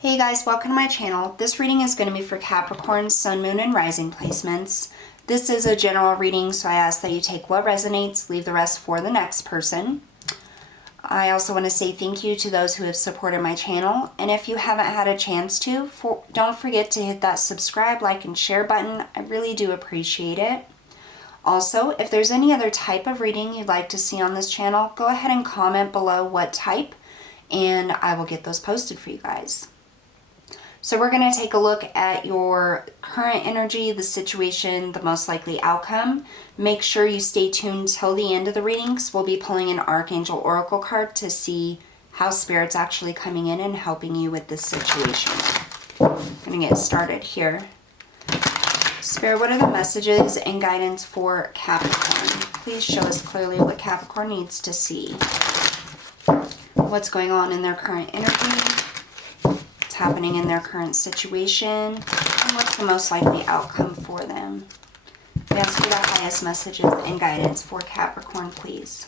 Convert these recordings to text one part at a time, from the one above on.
Hey guys, welcome to my channel. This reading is going to be for Capricorn, Sun, Moon, and Rising placements. This is a general reading, so I ask that you take what resonates, leave the rest for the next person. I also want to say thank you to those who have supported my channel, and if you haven't had a chance to, don't forget to hit that subscribe, like, and share button. I really do appreciate it. Also, if there's any other type of reading you'd like to see on this channel, go ahead and comment below what type, and I will get those posted for you guys. So we're going to take a look at your current energy, the situation, the most likely outcome. Make sure you stay tuned till the end of the readings. We'll be pulling an Archangel Oracle card to see how Spirit's actually coming in and helping you with this situation. I'm going to get started here. Spirit, what are the messages and guidance for Capricorn? Please show us clearly what Capricorn needs to see. What's going on in their current energy? Happening in their current situation, and what's the most likely outcome for them. We ask for the highest messages and guidance for Capricorn, please.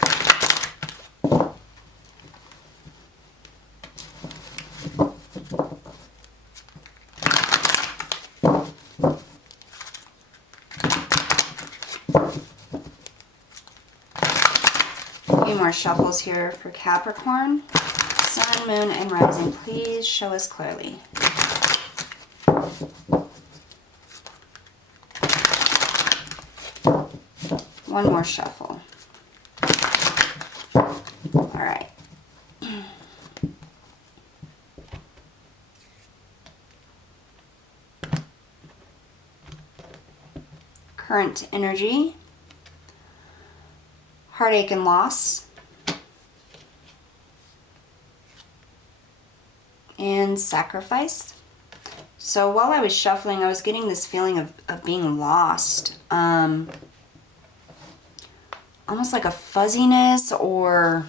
A few more shuffles here for Capricorn. Sun, Moon, and Rising, please show us clearly. One more shuffle. All right. Current energy. Heartache and loss. And sacrifice. So while I was shuffling, I was getting this feeling of being lost. Almost like a fuzziness, or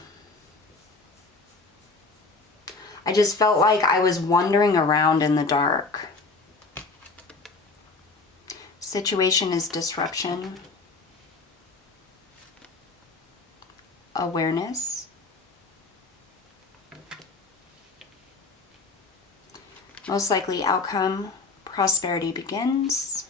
I just felt like I was wandering around in the dark. Situation is disruption. Awareness. Most likely outcome, prosperity begins.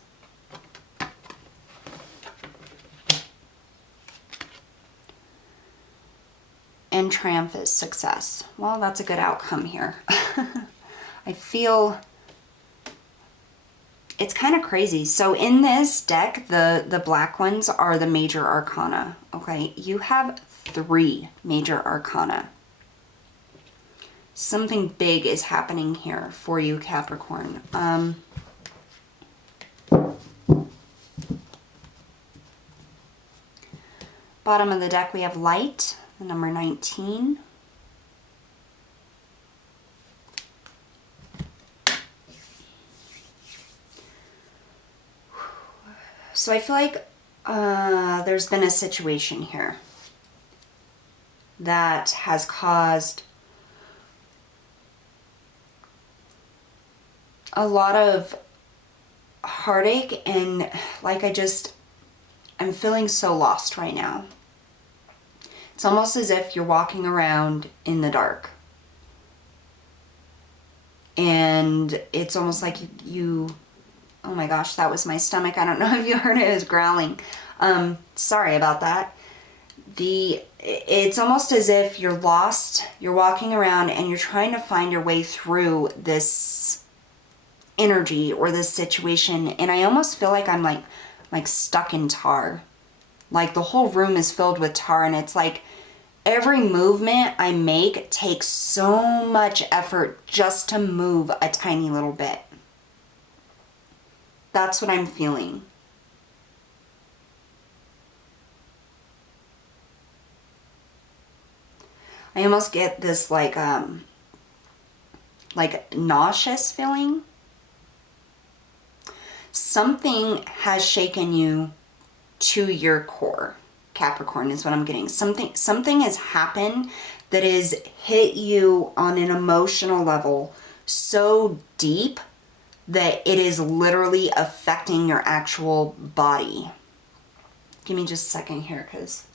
And triumph is success. Well, that's a good outcome here. I feel it's kind of crazy. So in this deck, the black ones are the major arcana. Okay, you have 3 major arcana. Something big is happening here for you, Capricorn. Bottom of the deck, we have light, the number 19. So I feel like there's been a situation here that has caused a lot of heartache, and like I'm feeling so lost right now. It's almost as if you're walking around in the dark. And it's almost like you oh my gosh, that was my stomach. I don't know if you heard it, it was growling. Sorry about that. It's almost as if you're lost, you're walking around and you're trying to find your way through this energy or this situation, and I almost feel like I'm like stuck in tar. Like the whole room is filled with tar, and it's like every movement I make takes so much effort just to move a tiny little bit. That's what I'm feeling. I almost get this like nauseous feeling. Something has shaken you to your core, Capricorn, is what I'm getting. Something has happened that has hit you on an emotional level so deep that it is literally affecting your actual body. Give me just a second here, because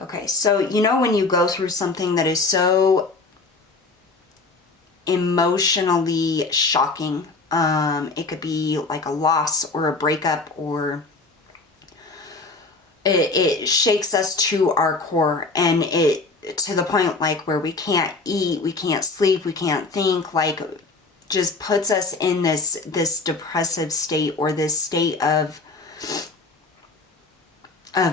Okay, so you know when you go through something that is so emotionally shocking, it could be like a loss or a breakup, or it shakes us to our core, and it to the point like where we can't eat, we can't sleep, we can't think, like just puts us in this depressive state, or this state of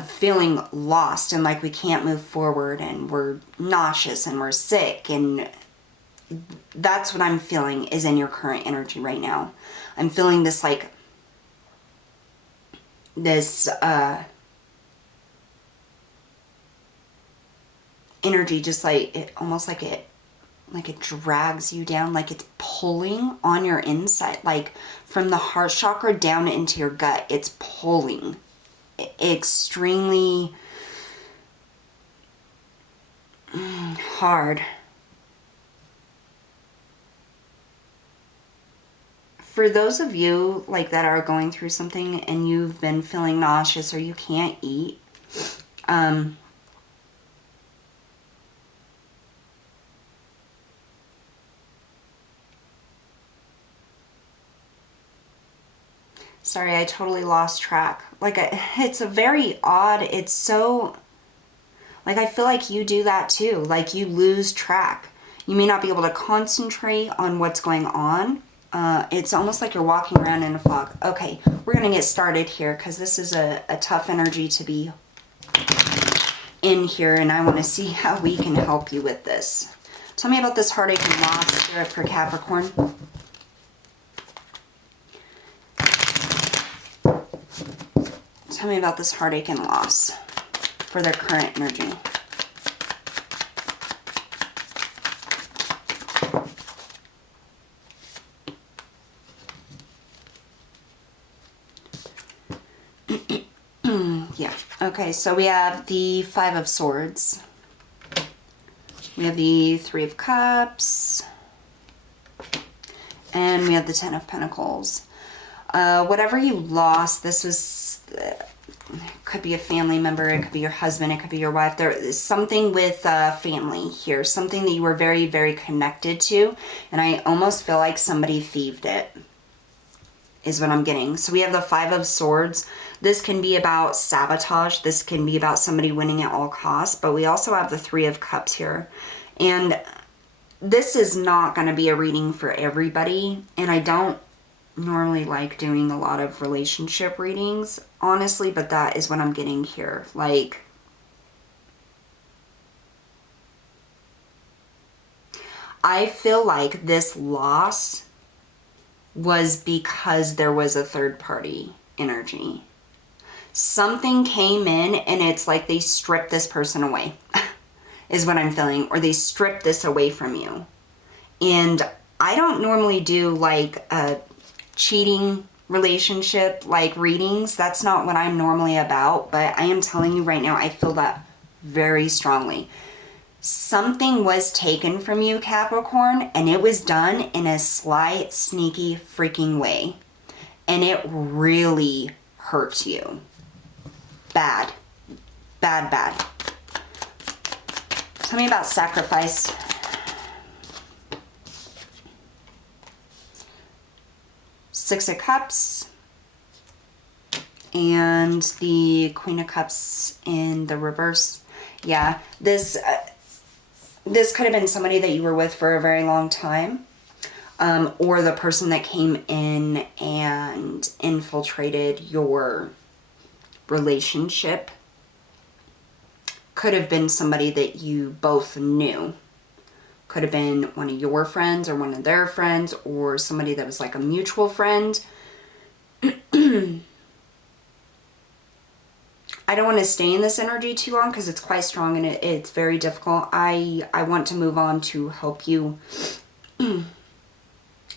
feeling lost, and like we can't move forward, and we're nauseous and we're sick, and that's what I'm feeling is in your current energy right now. I'm feeling this like this energy, just like it, almost like it drags you down, like it's pulling on your inside, like from the heart chakra down into your gut. It's pulling extremely hard. For those of you like that are going through something and you've been feeling nauseous or you can't eat, sorry, I totally lost track. Like, it's a very odd, it's so, like, I feel like you do that too. Like, you lose track. You may not be able to concentrate on what's going on. It's almost like you're walking around in a fog. Okay, we're going to get started here because this is a tough energy to be in here, and I want to see how we can help you with this. Tell me about this heartache and loss, Spirit, for Capricorn. Tell me about this heartache and loss for their current energy. Yeah. Okay, so we have the Five of Swords. We have the Three of Cups. And we have the Ten of Pentacles. Whatever you lost, this was, could be a family member, it could be your husband, it could be your wife. There is something with family here, something that you were very, very connected to, and I almost feel like somebody thieved it, is what I'm getting. So we have the Five of Swords. This can be about sabotage. This can be about somebody winning at all costs, but we also have the Three of Cups here. And this is not going to be a reading for everybody, and I don't normally like doing a lot of relationship readings, honestly, but that is what I'm getting here. Like, I feel like this loss was because there was a third party energy. Something came in and it's like they stripped this person away, is what I'm feeling, or they stripped this away from you. And I don't normally do like a cheating relationship like readings. That's not what I'm normally about, but I am telling you right now, I feel that very strongly. Something was taken from you, Capricorn, and it was done in a sly, sneaky, freaking way. And it really hurts you. Bad. Bad, bad. Tell me about sacrifice. Six of Cups. And the Queen of Cups in the reverse. Yeah, this could have been somebody that you were with for a very long time. Or the person that came in and infiltrated your relationship. Could have been somebody that you both knew. Could have been one of your friends or one of their friends, or somebody that was like a mutual friend. I don't want to stay in this energy too long because it's quite strong and it's very difficult. I want to move on to help you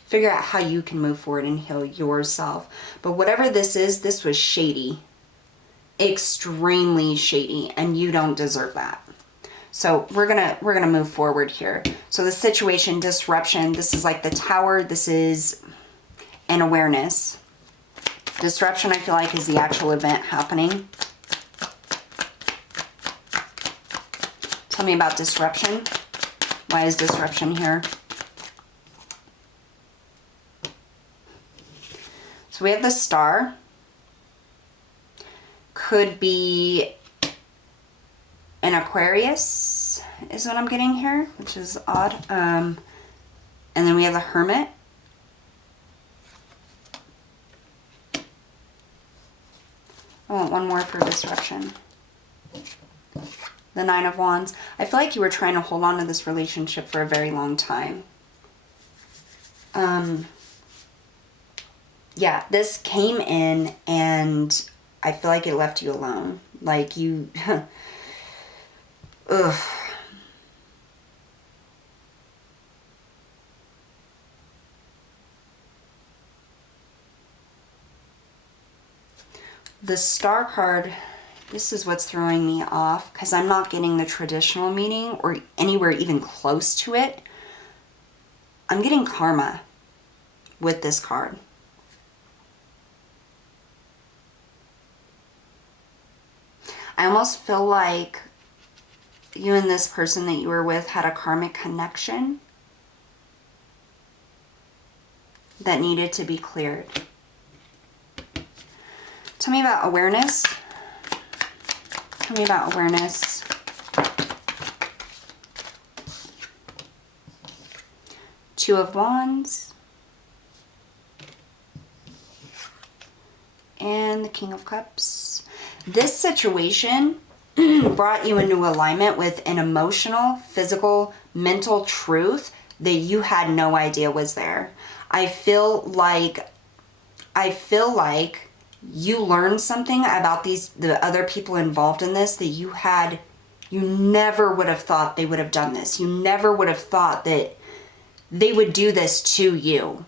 figure out how you can move forward and heal yourself. But whatever this is, this was shady. Extremely shady, and you don't deserve that. So we're gonna move forward here. So the situation, disruption, this is like the Tower, this is an awareness. Disruption, I feel like, is the actual event happening. Tell me about disruption. Why is disruption here? So we have the Star. Could be an Aquarius is what I'm getting here, which is odd. And then we have the Hermit. I want one more for disruption. The Nine of Wands. I feel like you were trying to hold on to this relationship for a very long time. Yeah, this came in and I feel like it left you alone. Like you... Ugh. The Star card, this is what's throwing me off because I'm not getting the traditional meaning or anywhere even close to it. I'm getting karma with this card. I almost feel like you and this person that you were with had a karmic connection that needed to be cleared. Tell me about awareness. Tell me about awareness. Two of Wands. And the King of Cups. This situation brought you into alignment with an emotional, physical, mental truth that you had no idea was there. I feel like you learned something about the other people involved in this that you never would have thought they would have done this. You never would have thought that they would do this to you.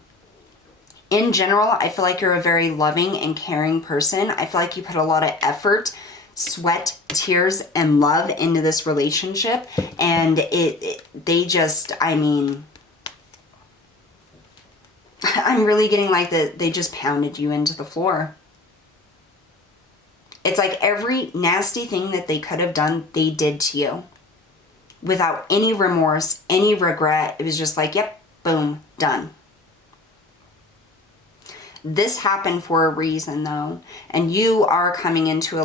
In general, I feel like you're a very loving and caring person. I feel like you put a lot of effort, sweat, tears, and love into this relationship. And I'm really getting like they just pounded you into the floor. It's like every nasty thing that they could have done, they did to you. Without any remorse, any regret. It was just like, yep, boom, done. This happened for a reason though. And you are coming into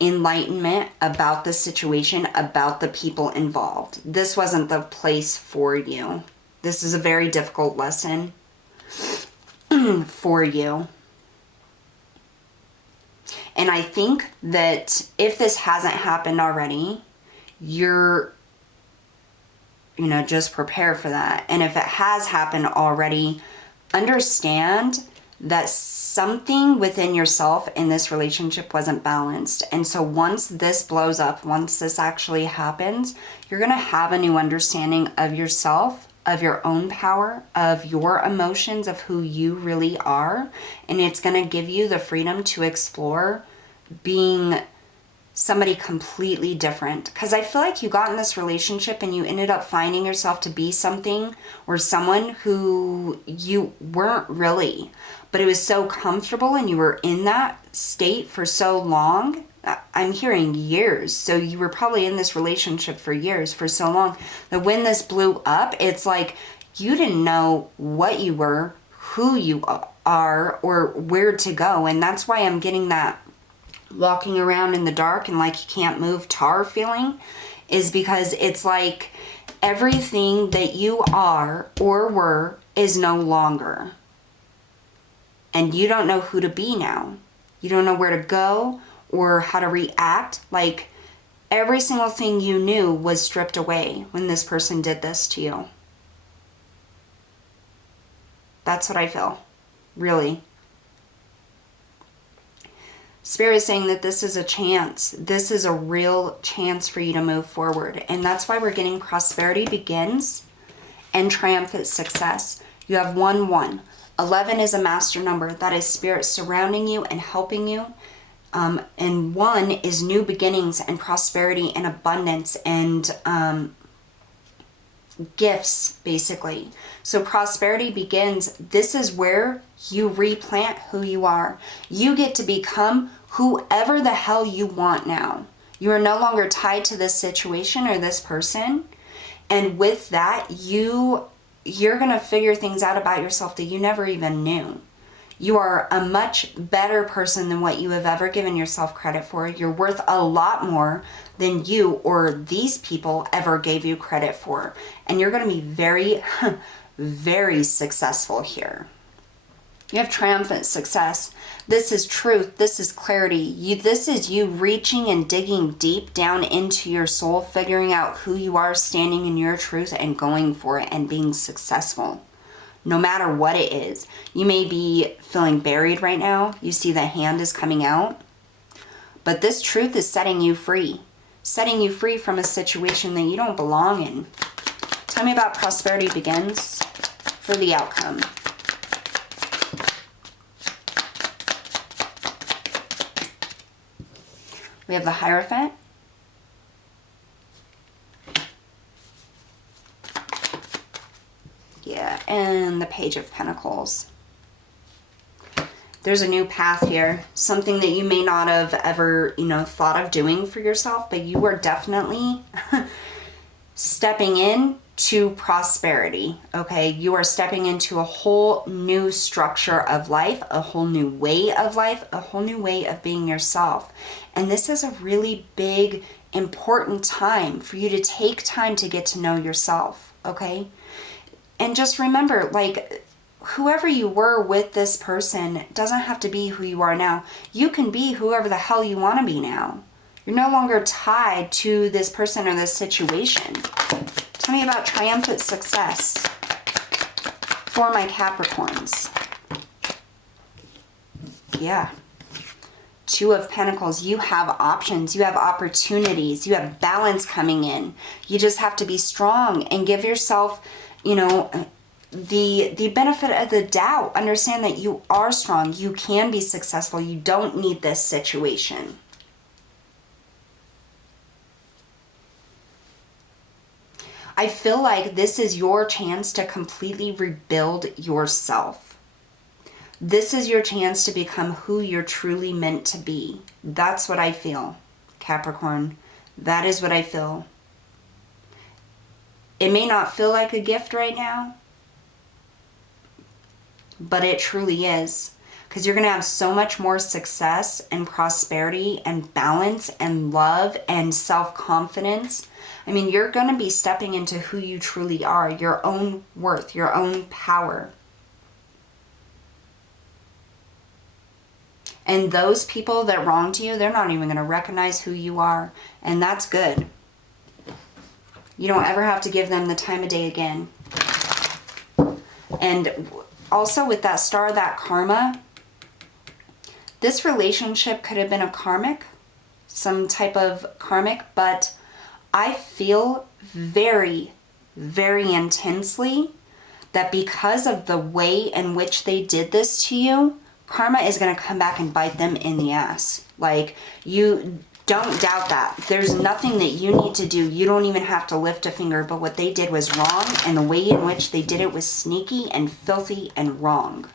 enlightenment about the situation, about the people involved. This wasn't the place for you. This is a very difficult lesson for you. And I think that if this hasn't happened already, you're, just prepare for that. And if it has happened already, understand that something within yourself in this relationship wasn't balanced. And so once this blows up, once this actually happens, you're going to have a new understanding of yourself, of your own power, of your emotions, of who you really are. And it's going to give you the freedom to explore being somebody completely different. Because I feel like you got in this relationship and you ended up finding yourself to be something or someone who you weren't really. But it was so comfortable and you were in that state for so long. I'm hearing years. So you were probably in this relationship for years, for so long, that when this blew up, it's like you didn't know what you were, who you are, or where to go. And that's why I'm getting that walking around in the dark and like you can't move tar feeling, is because it's like everything that you are or were is no longer. And you don't know who to be now. You don't know where to go or how to react. Like every single thing you knew was stripped away when this person did this to you. That's what I feel, really. Spirit is saying that this is a chance. This is a real chance for you to move forward. And that's why we're getting prosperity begins and triumphant success. You have 1-1. 11 is a master number. That is Spirit surrounding you and helping you. And 1 is new beginnings and prosperity and abundance and gifts, basically. So prosperity begins. This is where you replant who you are. You get to become whoever the hell you want now. You are no longer tied to this situation or this person. And with that, you're going to figure things out about yourself that you never even knew. You are a much better person than what you have ever given yourself credit for. You're worth a lot more than you or these people ever gave you credit for. And you're going to be very, very successful here. You have triumphant success. This is truth. This is clarity. This is you reaching and digging deep down into your soul, figuring out who you are, standing in your truth and going for it and being successful. No matter what it is. You may be feeling buried right now. You see the hand is coming out. But this truth is setting you free. Setting you free from a situation that you don't belong in. Tell me about prosperity begins for the outcome. We have the Hierophant. Yeah, and the Page of Pentacles. There's a new path here. Something that you may not have ever, thought of doing for yourself, but you are definitely stepping in to prosperity, okay? You are stepping into a whole new structure of life, a whole new way of life, a whole new way of being yourself. And this is a really big, important time for you to take time to get to know yourself, okay? And just remember, whoever you were with this person doesn't have to be who you are now. You can be whoever the hell you want to be now. You're no longer tied to this person or this situation. Tell me about triumphant success for my Capricorns. Yeah. Two of Pentacles. You have options. You have opportunities. You have balance coming in. You just have to be strong and give yourself, the benefit of the doubt. Understand that you are strong. You can be successful. You don't need this situation. I feel like this is your chance to completely rebuild yourself. This is your chance to become who you're truly meant to be. That's what I feel, Capricorn. That is what I feel. It may not feel like a gift right now, but it truly is. Because you're going to have so much more success and prosperity and balance and love and self-confidence. I mean, you're going to be stepping into who you truly are, your own worth, your own power. And those people that wronged you, they're not even going to recognize who you are. And that's good. You don't ever have to give them the time of day again. And also with that star, that karma, this relationship could have been a karmic, some type of karmic, but I feel very, very intensely that because of the way in which they did this to you, karma is going to come back and bite them in the ass. You don't doubt that. There's nothing that you need to do. You don't even have to lift a finger, but what they did was wrong, and the way in which they did it was sneaky and filthy and wrong.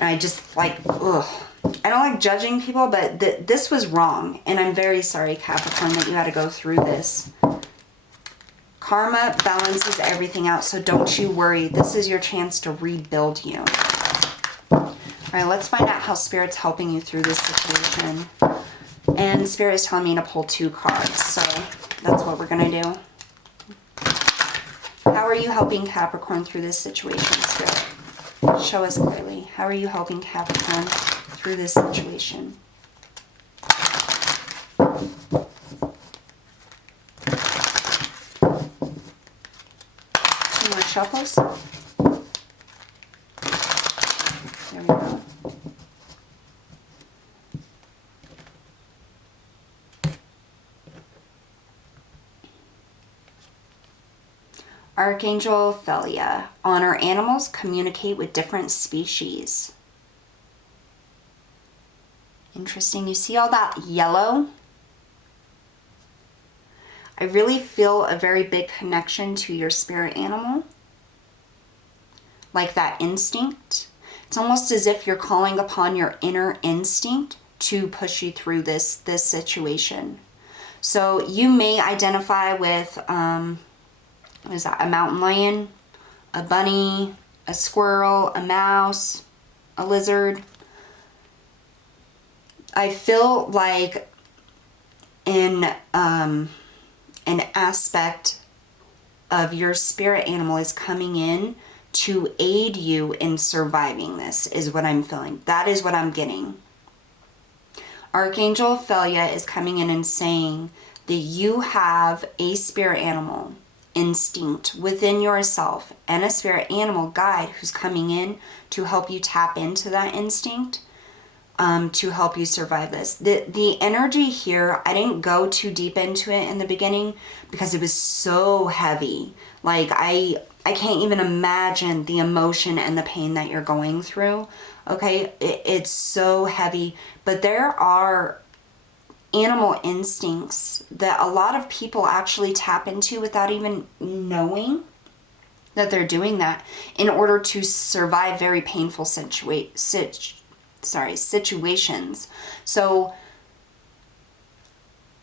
And I just ugh. I don't like judging people, but this was wrong. And I'm very sorry, Capricorn, that you had to go through this. Karma balances everything out, so don't you worry. This is your chance to rebuild you. All right, let's find out how Spirit's helping you through this situation. And Spirit is telling me to pull 2 cards, so that's what we're going to do. How are you helping Capricorn through this situation, Spirit? Show us clearly. How are you helping Capricorn through this situation? Two more shuffles. There we go. Archangel Ophelia. Honor animals, communicate with different species. Interesting. You see all that yellow? I really feel a very big connection to your spirit animal. Like that instinct. It's almost as if you're calling upon your inner instinct to push you through this situation. So you may identify with, what is that, a mountain lion, a bunny, a squirrel, a mouse, a lizard. I feel like an aspect of your spirit animal is coming in to aid you in surviving this, is what I'm feeling. That is what I'm getting. Archangel Ophelia is coming in and saying that you have a spirit animal instinct within yourself and a spirit animal guide who's coming in to help you tap into that instinct, to help you survive this. The energy here, I didn't go too deep into it in the beginning because it was so heavy. Like I can't even imagine the emotion and the pain that you're going through. Okay, it's so heavy, but there are animal instincts that a lot of people actually tap into without even knowing that they're doing that in order to survive very painful situations. So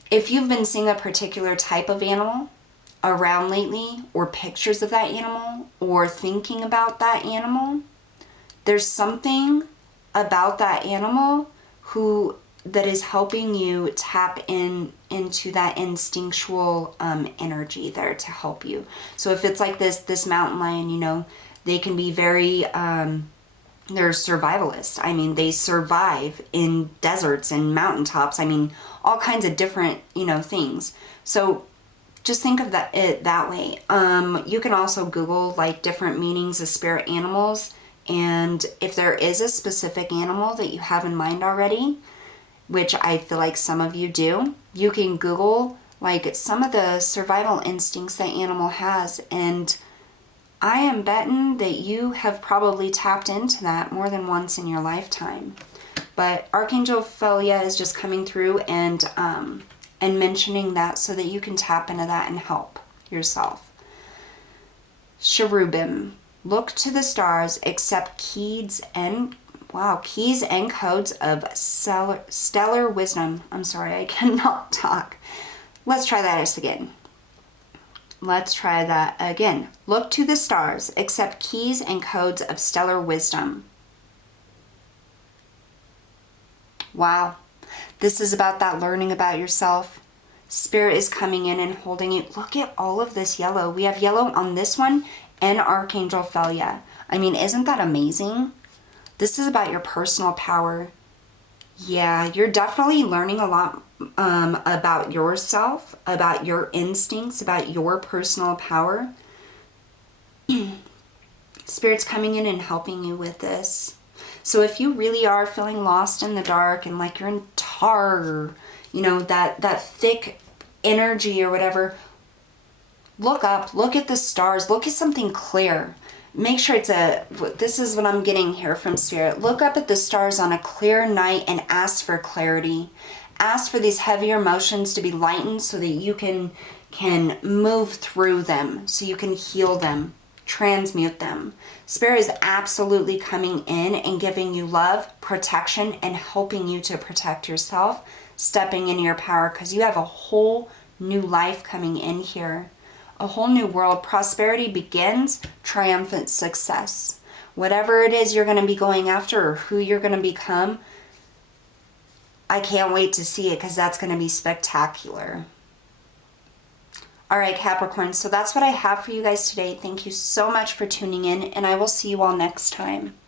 if you've been seeing a particular type of animal around lately, or pictures of that animal, or thinking about that animal, there's something about that animal that is helping you tap into that instinctual energy there to help you. So if it's like this mountain lion, you know, they can be very they're survivalists. I mean, they survive in deserts and mountaintops. I mean, all kinds of different, you know, things. So just think of it that way. You can also Google like different meanings of spirit animals. And if there is a specific animal that you have in mind already, which I feel like some of you do, you can Google like some of the survival instincts that animal has. And I am betting that you have probably tapped into that more than once in your lifetime. But Archangel Ophelia is just coming through and mentioning that so that you can tap into that and help yourself. Cherubim. Look to the stars, accept keys and codes of stellar wisdom. I'm sorry, I cannot talk. Let's try that again. Look to the stars, accept keys and codes of stellar wisdom. Wow. This is about that learning about yourself. Spirit is coming in and holding you. Look at all of this yellow. We have yellow on this one and Archangel Ophelia. I mean, isn't that amazing? This is about your personal power. Yeah, you're definitely learning a lot about yourself, about your instincts, about your personal power. Spirit's coming in and helping you with this. So if you really are feeling lost in the dark and like you're in tar, or, you know, that thick energy or whatever, look up, look at the stars, look at something clear. Make sure this is what I'm getting here from Spirit. Look up at the stars on a clear night and ask for clarity. Ask for these heavier emotions to be lightened so that you can move through them, so you can heal them, transmute them. Spirit is absolutely coming in and giving you love, protection, and helping you to protect yourself, stepping into your power, because you have a whole new life coming in here. A whole new world. Prosperity begins, triumphant success. Whatever it is you're going to be going after or who you're going to become, I can't wait to see it because that's going to be spectacular. All right, Capricorn, so that's what I have for you guys today. Thank you so much for tuning in, and I will see you all next time.